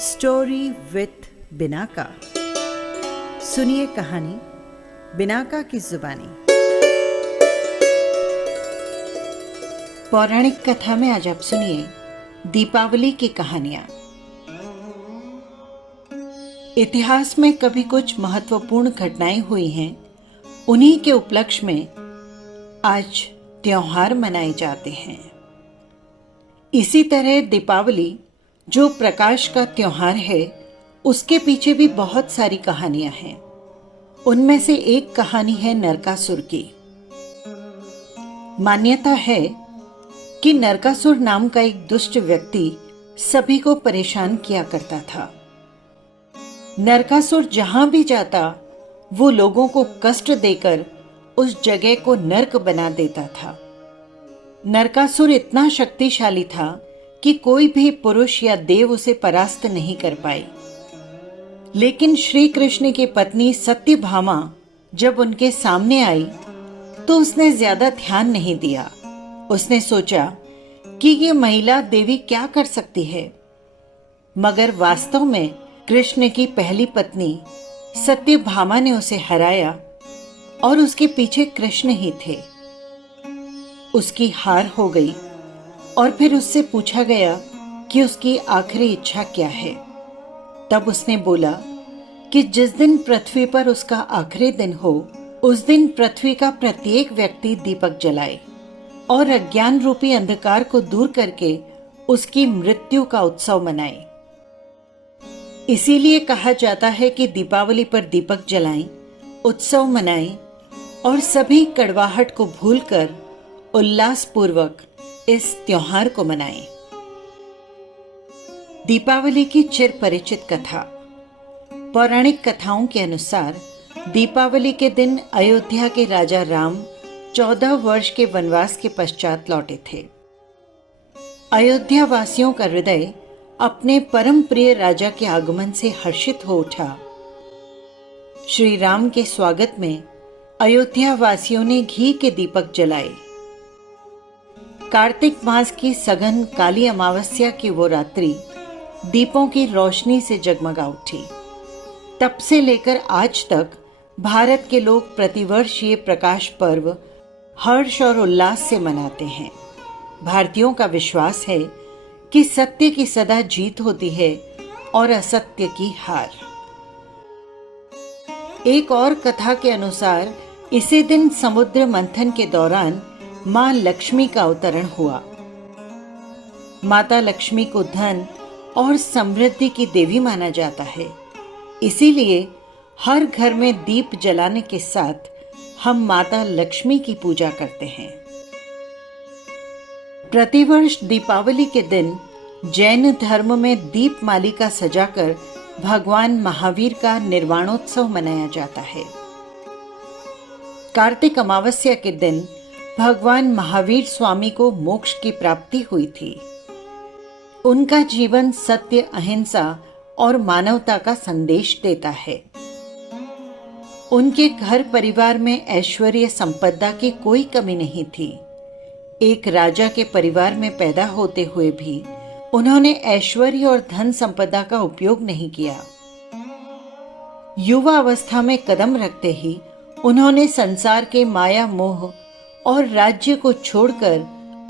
Story with Binaca. सुनिए कहानी Binaca की जुबानी। पौराणिक कथा में आज आप सुनिए दीपावली की कहानियां। इतिहास में कभी कुछ महत्वपूर्ण घटनाएं हुई हैं, उन्हीं के उपलक्ष्य में आज त्योहार मनाए जाते हैं। इसी तरह दीपावली जो प्रकाश का त्योहार है, उसके पीछे भी बहुत सारी कहानियां हैं। उनमें से एक कहानी है नरकासुर की। मान्यता है कि नरकासुर नाम का एक दुष्ट व्यक्ति सभी को परेशान किया करता था। नरकासुर जहां भी जाता, वो लोगों को कष्ट देकर उस जगह को नर्क बना देता था। नरकासुर इतना शक्तिशाली था कि कोई भी पुरुष या देव उसे परास्त नहीं कर पाए। लेकिन श्री कृष्ण की पत्नी सत्यभामा जब उनके सामने आई तो उसने ज्यादा ध्यान नहीं दिया। उसने सोचा कि ये महिला देवी क्या कर सकती है, मगर वास्तव में कृष्ण की पहली पत्नी सत्यभामा ने उसे हराया और उसके पीछे कृष्ण ही थे। उसकी हार हो गई और फिर उससे पूछा गया कि उसकी आखिरी इच्छा क्या है। तब उसने बोला कि जिस दिन पृथ्वी पर उसका आखिरी दिन हो, उस दिन पृथ्वी का प्रत्येक व्यक्ति दीपक जलाए और अज्ञान रूपी अंधकार को दूर करके उसकी मृत्यु का उत्सव मनाए। इसीलिए कहा जाता है कि दीपावली पर दीपक जलाएं, उत्सव मनाएं और सभी कड़वाहट को भूलकर उल्लासपूर्वक इस त्योहार को मनाएं। दीपावली की चिर परिचित कथा। पौराणिक कथाओं के अनुसार दीपावली के दिन अयोध्या के राजा राम 14 वर्ष के वनवास के पश्चात लौटे थे। अयोध्या वासियों का हृदय अपने परम प्रिय राजा के आगमन से हर्षित हो उठा। श्री राम के स्वागत में अयोध्या वासियों ने घी के दीपक जलाए। कार्तिक मास की सघन काली अमावस्या की वो रात्रि दीपों की रोशनी से जगमगा उठी। तब से लेकर आज तक भारत के लोग प्रतिवर्ष ये प्रकाश पर्व हर्ष और उल्लास से मनाते हैं। भारतीयों का विश्वास है कि सत्य की सदा जीत होती है और असत्य की हार। एक और कथा के अनुसार इसी दिन समुद्र मंथन के दौरान मां लक्ष्मी का अवतरण हुआ। माता लक्ष्मी को धन और समृद्धि की देवी माना जाता है। इसीलिए हर घर में दीप जलाने के साथ हम माता लक्ष्मी की पूजा करते हैं। प्रतिवर्ष दीपावली के दिन जैन धर्म में दीप मालिका सजाकर भगवान महावीर का निर्वाणोत्सव मनाया जाता है। कार्तिक अमावस्या के दिन भगवान महावीर स्वामी को मोक्ष की प्राप्ति हुई थी। उनका जीवन सत्य, अहिंसा और मानवता का संदेश देता है। उनके घर परिवार में ऐश्वर्य संपदा की कोई कमी नहीं थी। एक राजा के परिवार में पैदा होते हुए भी उन्होंने ऐश्वर्य और धन संपदा का उपयोग नहीं किया। युवा अवस्था में कदम रखते ही उन्होंने संसार के माया मोह और राज्य को छोड़कर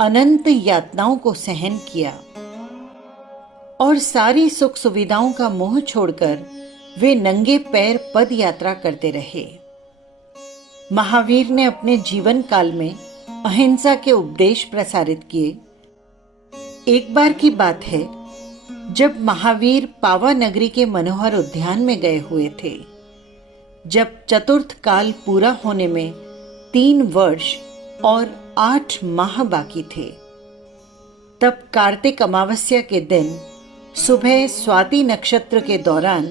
अनंत यातनाओं को सहन किया और सारी सुख सुविधाओं का मोह छोड़कर वे नंगे पैर पद यात्रा करते रहे। महावीर ने अपने जीवन काल में अहिंसा के उपदेश प्रसारित किए। एक बार की बात है, जब महावीर पावा नगरी के मनोहर उद्यान में गए हुए थे। जब चतुर्थ काल पूरा होने में 3 वर्ष और 8 माह बाकी थे, तब कार्तिक अमावस्या के दिन सुबह स्वाति नक्षत्र के दौरान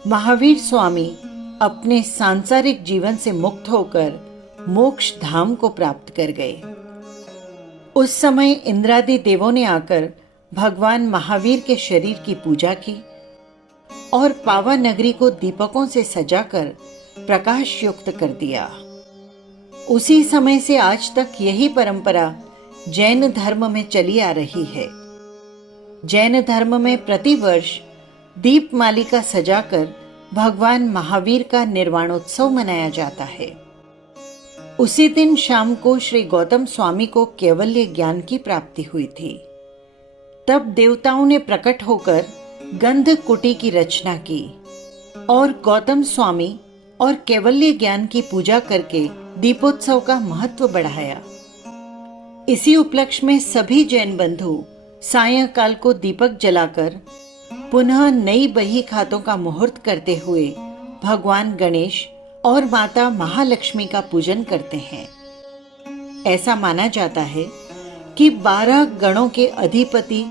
महावीर स्वामी अपने सांसारिक जीवन से मुक्त होकर मोक्ष धाम को प्राप्त कर गए। उस समय इंद्रादि देवों ने आकर भगवान महावीर के शरीर की पूजा की और पावा नगरी को दीपकों से सजाकर प्रकाश युक्त कर दिया। उसी समय से आज तक यही परंपरा जैन धर्म में चली आ रही है। जैन धर्म में प्रतिवर्ष दीप मालिका सजाकर भगवान महावीर का निर्वाणोत्सव मनाया जाता है। उसी दिन शाम को श्री गौतम स्वामी को कैवल्य ज्ञान की प्राप्ति हुई थी। तब देवताओं ने प्रकट होकर गंध कुटी की रचना की और गौतम स्वामी और कैवल्य ज्ञान की पूजा करके दीपोत्सव का महत्व बढ़ाया। इसी उपलक्ष्य में सभी जैन बंधु सायंकाल को दीपक जलाकर पुनः नई बही खातों का मुहूर्त करते हुए भगवान गणेश और माता महालक्ष्मी का पूजन करते हैं। ऐसा माना जाता है कि 12 गणों के अधिपति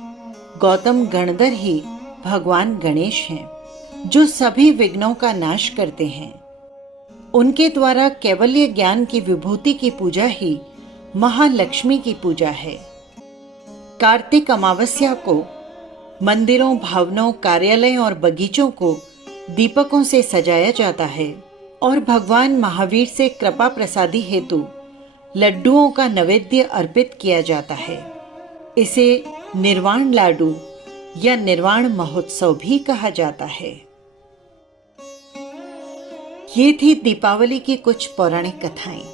गौतम गणधर ही भगवान गणेश हैं, जो सभी विघ्नों का नाश करते हैं। उनके द्वारा कैवल्य ज्ञान की विभूति की पूजा ही महालक्ष्मी की पूजा है। कार्तिक अमावस्या को मंदिरों, भवनों, कार्यालयों और बगीचों को दीपकों से सजाया जाता है और भगवान महावीर से कृपा प्रसादी हेतु लड्डुओं का नैवेद्य अर्पित किया जाता है। इसे निर्वाण लाडू या निर्वाण महोत्सव भी कहा जाता है। ये थी दीपावली की कुछ पौराणिक कथाएं।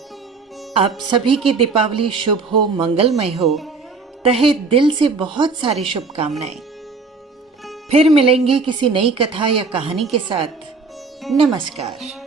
आप सभी की दीपावली शुभ हो, मंगलमय हो। तहे दिल से बहुत सारी शुभकामनाएं। फिर मिलेंगे किसी नई कथा या कहानी के साथ। नमस्कार।